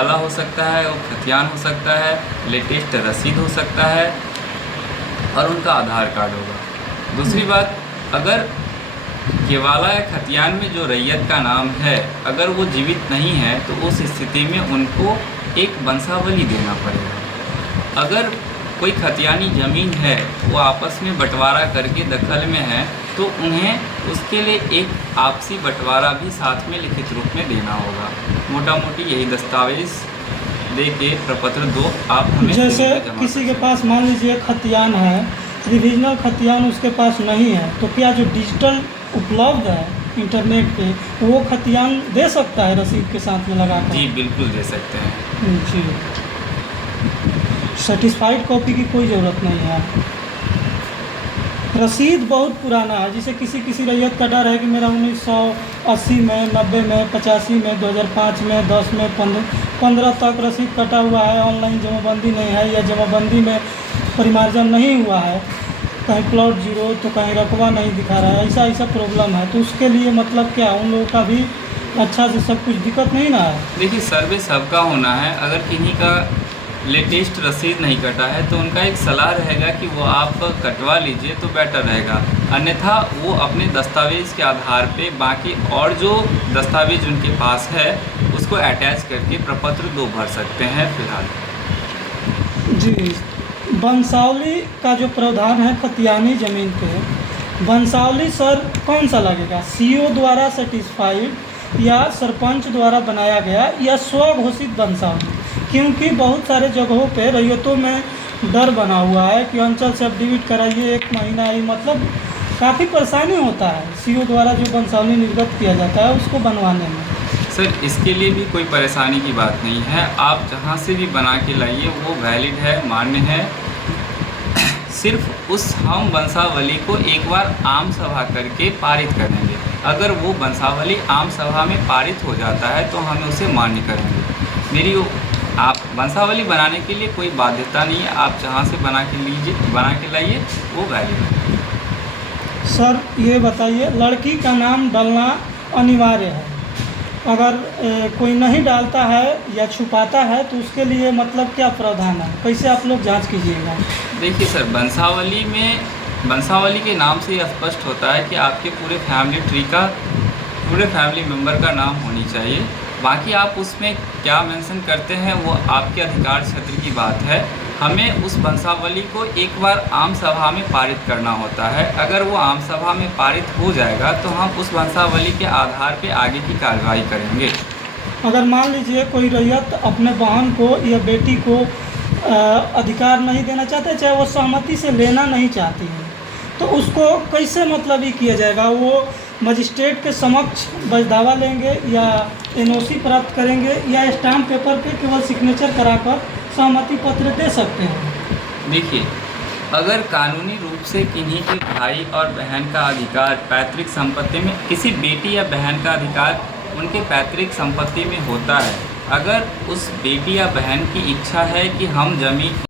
केवाला हो सकता है, वो खतियान हो सकता है, लेटेस्ट रसीद हो सकता है और उनका आधार कार्ड होगा। दूसरी बात, अगर केवाला या खतियान में जो रैयत का नाम है अगर वो जीवित नहीं है तो उस स्थिति में उनको एक वंशावली देना पड़ेगा। अगर कोई खतियानी ज़मीन है वो आपस में बंटवारा करके दखल में है तो उन्हें उसके लिए एक आपसी बंटवारा भी साथ में लिखित रूप में देना होगा। मोटा मोटी यही दस्तावेज दे के प्रपत्र 2 आप हमें जैसे किसी के पास मान लीजिए खतियान है, रिविजनल खतियान उसके पास नहीं है, तो क्या जो डिजिटल उपलब्ध है इंटरनेट पे वो खतियान दे सकता है रसीद के साथ में लगा कर? जी बिल्कुल दे सकते हैं। जी, सर्टिफाइड कॉपी की कोई ज़रूरत नहीं है। रसीद बहुत पुराना है, जैसे किसी रैयत का डर है कि मेरा 1980 में, 90 में, 85 में, 2005 में, 10 में, 15 तक रसीद कटा हुआ है, ऑनलाइन जमाबंदी नहीं है या जमाबंदी में परिमार्जन नहीं हुआ है, कहीं प्लॉट जीरो तो कहीं रकबा नहीं दिखा रहा है, ऐसा प्रॉब्लम है, तो उसके लिए मतलब क्या उन लोगों का भी अच्छा से सब कुछ दिक्कत नहीं ना है? देखिए सर्वे सबका होना है। अगर किन्हीं का लेटेस्ट रसीद नहीं कटा है तो उनका एक सलाह रहेगा कि वो आप कटवा लीजिए तो बेटर रहेगा, अन्यथा वो अपने दस्तावेज़ के आधार पे बाकी और जो दस्तावेज उनके पास है उसको अटैच करके प्रपत्र 2 भर सकते हैं फिलहाल। जी, वंशावली का जो प्रावधान है खतियानी ज़मीन पे, वंशावली सर कौन सा लगेगा? सीओ द्वारा सर्टिफाइड या सरपंच द्वारा बनाया गया या स्वघोषित वंशावली? क्योंकि बहुत सारे जगहों पे रैयतों में डर बना हुआ है कि अंचल से अपडेट कराइए 1 महीना ही, मतलब काफ़ी परेशानी होता है सीओ द्वारा जो वंशावली निर्गत किया जाता है उसको बनवाने में। सर इसके लिए भी कोई परेशानी की बात नहीं है, आप जहाँ से भी बना के लाइए वो वैलिड है, मान्य है। सिर्फ उस हम वंशावली को एक बार आम सभा करके पारित करेंगे। अगर वो वंशावली आम सभा में पारित हो जाता है तो हम उसे मान्य करेंगे। मेरी आप वंशावली बनाने के लिए कोई बाध्यता नहीं है, आप जहाँ से बना के लाइए वो वैलिड है। सर ये बताइए, लड़की का नाम डालना अनिवार्य है, अगर कोई नहीं डालता है या छुपाता है तो उसके लिए मतलब क्या प्रावधान है, कैसे आप लोग जांच कीजिएगा? देखिए सर, वंशावली के नाम से ये स्पष्ट होता है कि आपके पूरे फैमिली ट्री का, पूरे फैमिली मेम्बर का नाम होनी चाहिए। बाकी आप उसमें क्या मेंशन करते हैं वो आपके अधिकार क्षेत्र की बात है। हमें उस वंशावली को एक बार आम सभा में पारित करना होता है। अगर वो आम सभा में पारित हो जाएगा तो हम उस वंशावली के आधार पे आगे की कार्रवाई करेंगे। अगर मान लीजिए कोई रैयत अपने बहन को या बेटी को अधिकार नहीं देना चाहते, चाहे वो सहमति से लेना नहीं चाहती है, तो उसको कैसे मतलब ये किया जाएगा? वो मजिस्ट्रेट के समक्ष बजदावा लेंगे या एनओसी प्राप्त करेंगे या स्टाम्प पेपर पे केवल सिग्नेचर कराकर सहमति पत्र दे सकते हैं? देखिए, अगर कानूनी रूप से किन्हीं के भाई और बहन का अधिकार पैतृक संपत्ति में, किसी बेटी या बहन का अधिकार उनके पैतृक संपत्ति में होता है, अगर उस बेटी या बहन की इच्छा है कि हम ज़मीन